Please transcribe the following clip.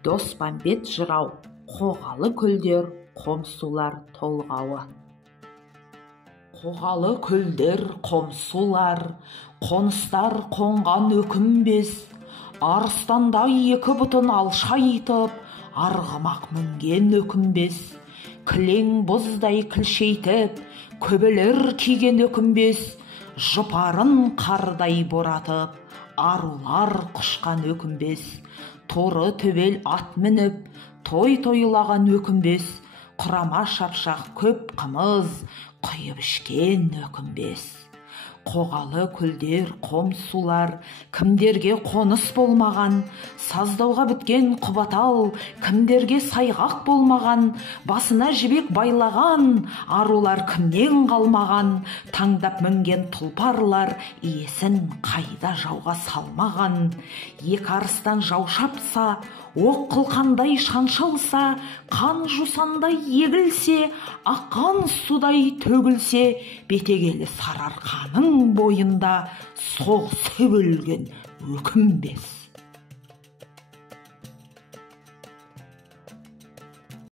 Доспамбет жырау, қоғалы көлдер, қомсулар толғауы. Қоғалы көлдер, қомсулар, қоныстар қонған өкінбес, арыстандай екі бұтын алшайтып, арғымақ мінген өкінбес, кілең бұздай кілшейтіп, көбелер киген өкінбес, жұпарын қардай боратып, арулар құшқан өкінбес, торы төбел ат мініп, той тойлаған өкінбес, құрама шапшақ көп қымыз құйып ішкен өкінбес. Қоғалы көлдер, қомсулар, кімдерге қоныс болмаған, саздауға біткен құбатал, кімдерге сайғақ болмаған, басына жібек байлаған, арулар кімнен қалмаған, таңдап мінген тұлпарлар, иесін қайда жауға салмаған. Екі арыстан жау шапса, оқ қылқандай шаншылса, қан жусандай егілсе, аққан судай төгілсе, бетегелі сарыарқаның бойында соғысып өлген өкінбес.